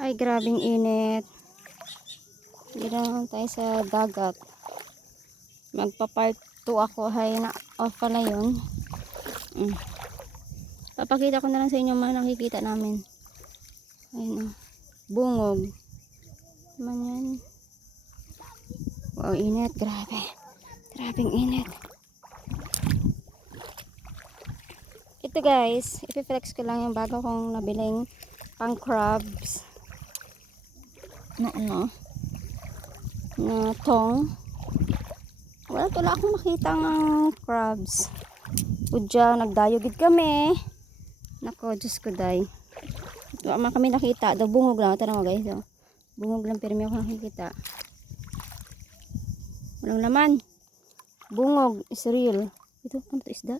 Ay, grabing init. Hindi naman tayo sa dagat. Magpa-part 2 ako. Hay na off pala yun. Papakita ko na lang sa inyo mga nakikita namin. Ayun o. Bungog. Man yan. Wow, init. Grabe. Grabing init. Ito guys, ipiflex ko lang yung bago kong nabiling pang crabs. Na na tong. Wala akong makita ng crabs. Udya, nagdayogid kami. Nako, Diyos ko day. Ito man kami nakita. Daw bungog lang. Ito na mo guys. Oh. Bungog lang pero may ako nakikita. Walang laman. Bungog is real. Ito, ano ito isda?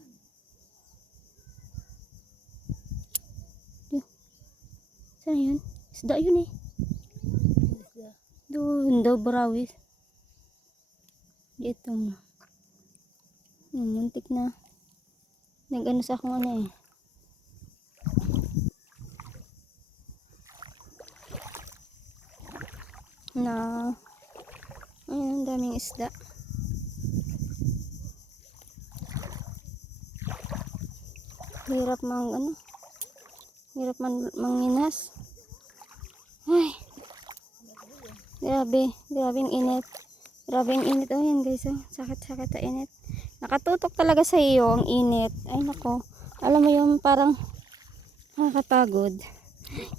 Saan yun? Isda yun eh. Doon daw barawis. Dito mo. Muntik na. Nag-ano sa akong ano eh. Na. Ayun, daming isda. Hirap hirap manginas. Ay. Grabing init. Grabing init. Oh, yan guys. Oh. Sakit-sakit na init. Nakatutok talaga sa iyo ang init. Ay nako. Alam mo yung parang nakakapagod.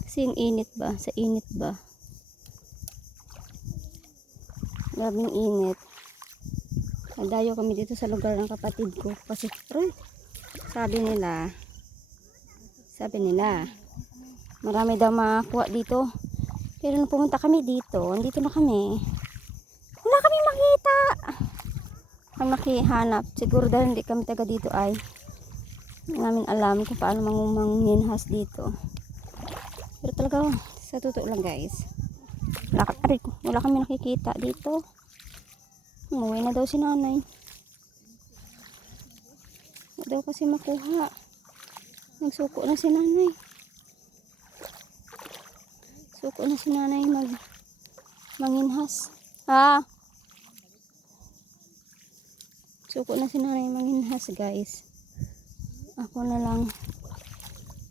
Kasi yung init ba? Sa init ba? Grabing init. Nadayo kami dito sa lugar ng kapatid ko. Kasi sabi nila marami daw makuha dito. Pero nung pumunta kami dito, andito na kami. Wala kami makita. Kami makihanap. Siguro dahil hindi kami taga dito ay hindi namin alam kung paano manginhas dito. Pero talaga, sa totoo lang guys. Wala kami nakikita dito. Umuwi na daw si nanay. Wala daw kasi makuha. Nagsuko na si nanay. Suko na si nanay manginhas. Ha? Suko na si nanay manginhas guys. Ako na lang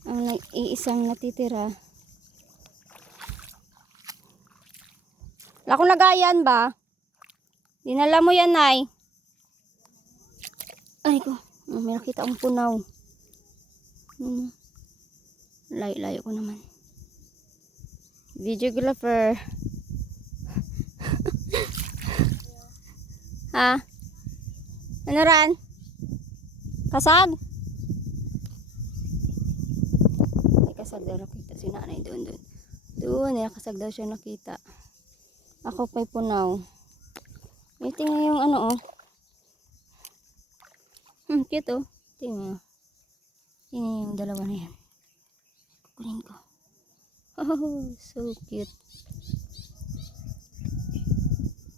ang iisang natitira. Wala akong lagayan ba? Dinala mo yan, nay. Ay ko, may nakita akong punaw. Layo-layo ko naman. Videographer. Ha? Ano ran? Kasag? May kasag daw nakita si nanay doon. Doon, kasag daw siya nakita. Ako pa'y punaw. Tingnan yung ano oh. Cute oh. Tingnan yung dalawa na yan. Kukunin ko. Oh, so cute.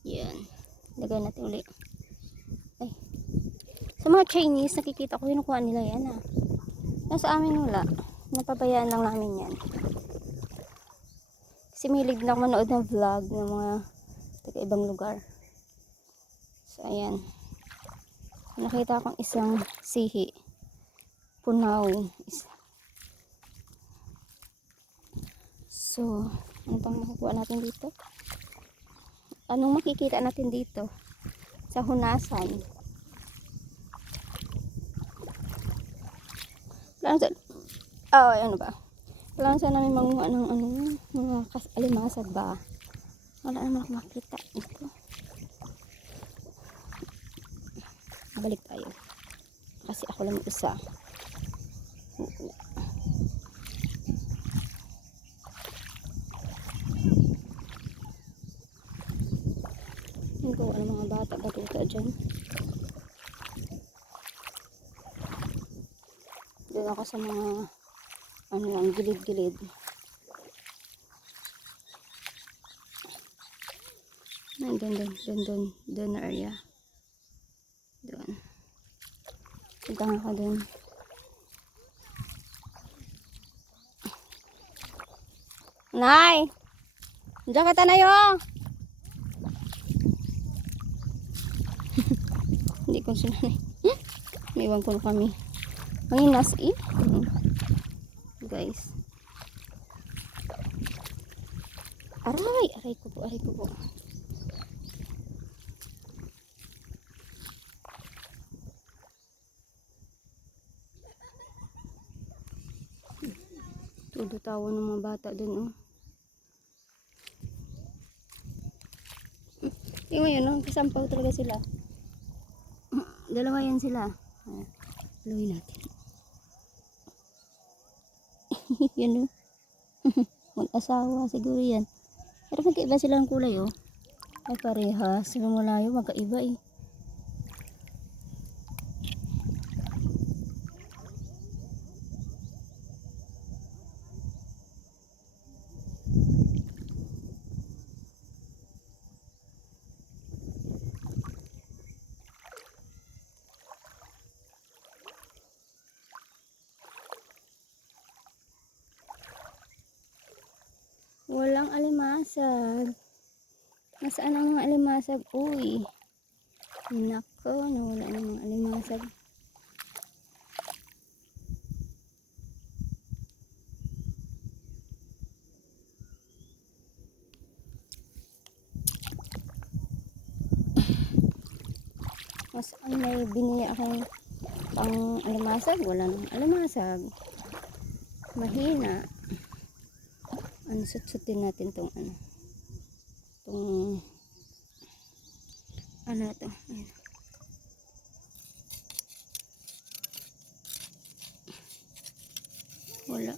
Yan. Lagay natin ulit. Ay. Sa mga Chinese, nakikita ko kinukuha nila yan ah. Nasa amin wala. Napabayaan lang namin yan. Kasi milig na ako manood ng vlog ng mga taga-ibang lugar. So, ayan. Nakita akong isang sihi. Punaw. So, ano pang makukuha natin dito? Anong makikita natin dito? Sa hunasan. Ano ba? Kailangan sana namin manguha ng mga alimasag ba? Wala naman ako makita. Ito. Balik tayo. Kasi ako lang isa. Gawa ng mga bata dyan. Doon ako sa mga gilid-gilid. Doon na area. Doon. Punta nga ako doon. Nay! Diyan ka tanayo. Hindi ko sinanay. May ko na kami. Manginas eh. Guys. Aray ko po. Tawa ng mga bata dun, oh. Tingnan mo yun, oh. Kasampaw talaga sila. Dalawa yan sila. Haluin natin. Yan, oh. Mag-asawa siguro yan. Pero magkaiba silang kulay, oh. Ay parehas. Pero malayo, magkaiba eh. Walang alimasag. Nasaan ang mga alimasag? Uy. Nako, nawala ng mga alimasag. Mas may binili akong pang alimasag. Wala nang alimasag. Mahina. Sut-sutin natin tong to. Ayan. Wala.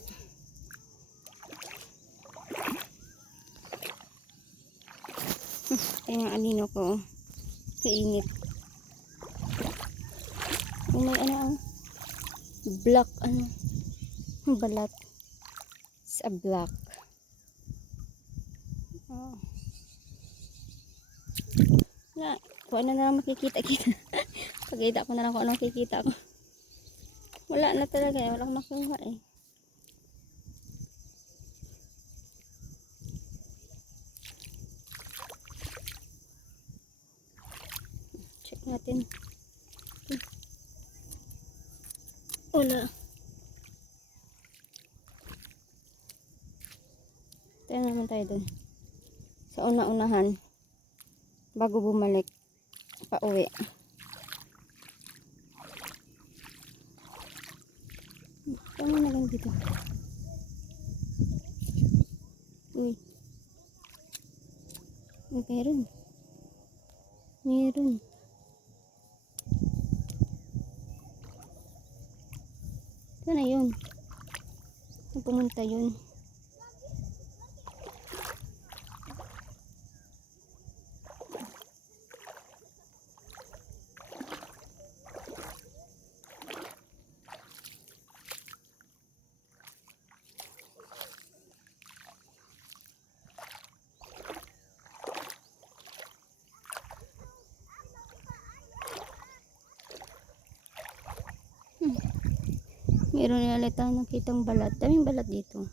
Ay ang anino ko. Kainit. May black balat. It's a black. Oh. Kung ano na lang makikita-kita. Pagkita ko na lang kung ano makikita ko. Wala na talaga eh. Wala akong makuha eh. Check natin. Wala. Tayo naman tayo dun. Sa una-unahan. Bago bumalik. Pa-uwi. Paano na lang dito? Uy. Meron. Ito na yun. Pumunta yun. Meron nila tayo nakitang balat. Daming balat dito.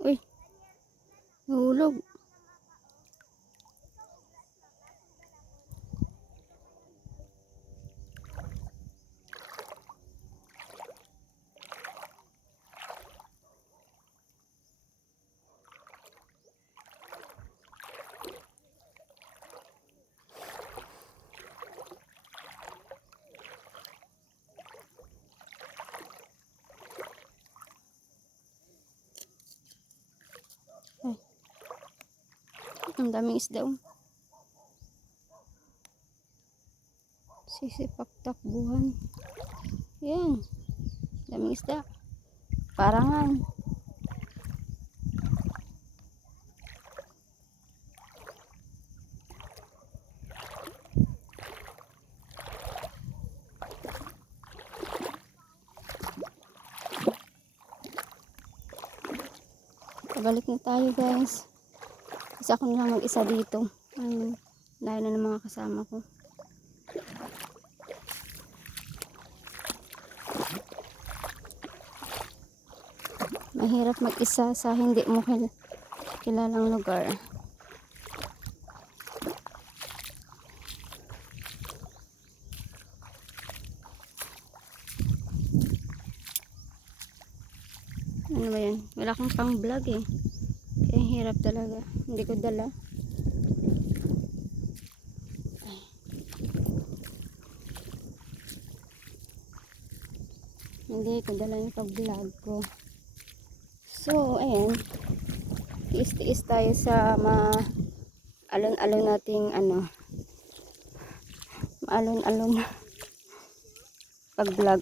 Uy. Nahulog. Ang daming isda. Sisipak takbuhan. Yan. Daming isda. Parangan. Pabalik na tayo guys. Kasi ako na lang mag-isa dito. Dahil na ng mga kasama ko. Mahirap mag-isa sa hindi mo kilalang lugar. Ano ba yan? Wala akong pang vlog eh. Kaya hirap talaga. Hindi ko dala. Hindi ko dala yung pag-vlog ko. So, ayan. Tiis-tiis tayo sa alon-alon nating maalon-alon pag-vlog.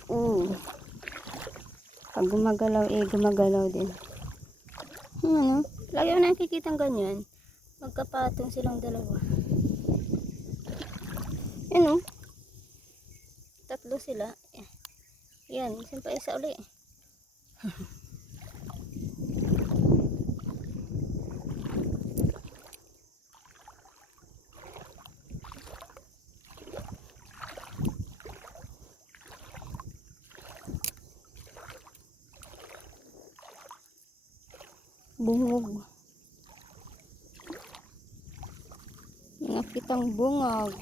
Pag gumagalaw gumagalaw din. Lagi mo nakikita ganyan. Magkapatong silang dalawa. Yan tatlo sila. Yan, isang pa isa uli. Bungog. Nakitang bungog.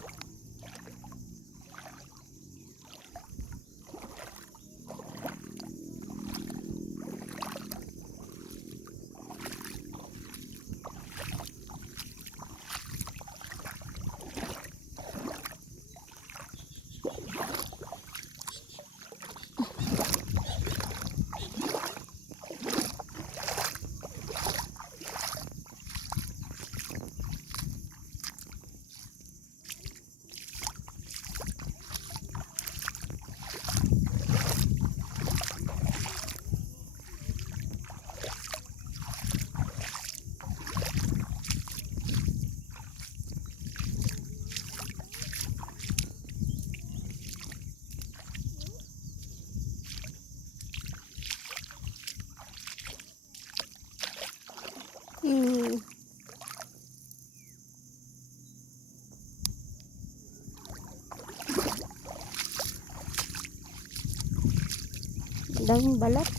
Daming balat.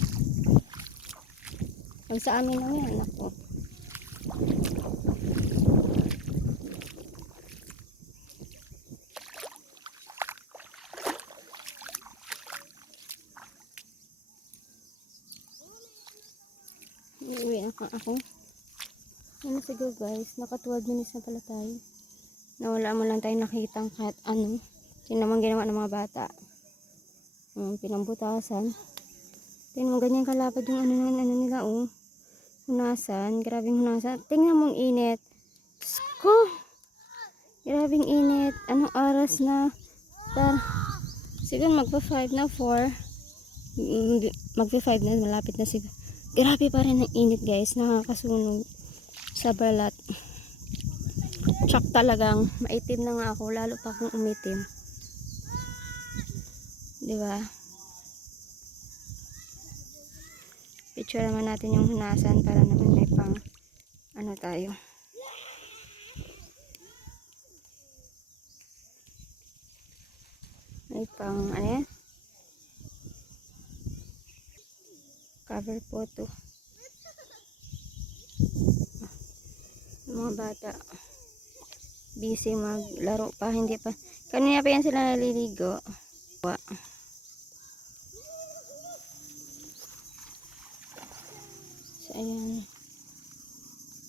Pag sa amin lang yan, ako. Iuwi ako. Ano siguro guys, naka 12 minutes na pala tayo. Nawala mo lang tayo nakitang kahit ano. Yun naman ginawa ng mga bata. Pinambutasan. Tingnan mo ganyan kalapad yung ano nila hunasan. Grabing hunasan. Tingnan mong init. Sko! Grabing init. Anong oras na? Siguro magpa 5 na 4. Magpa 5 na malapit na siguro. Grabe pa rin ang init guys. Nakakasunog sa balat. Tsak talagang maitim na nga ako. Lalo pa akong umitim. Diba? Picture naman natin yung hunasan para naman may pang tayo. May pang yan? Cover photo. Mga bata busy maglaro pa, hindi pa kanina pa yan sila naliligo. So ayan,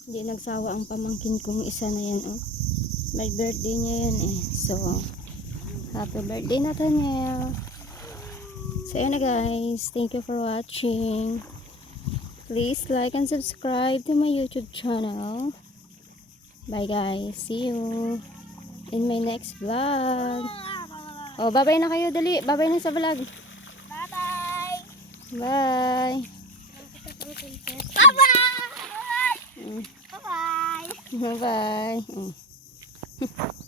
hindi nagsawa ang pamangkin kong isa na yan may birthday niya yan so happy birthday Nathaniel. So ayan na guys, thank you for watching. Please like and subscribe to my YouTube channel. Bye guys. See you in my next vlog. Bye-bye na kayo. Dali. Bye-bye na sa vlog. Bye-bye. Bye. Bye-bye. Bye-bye. Bye-bye.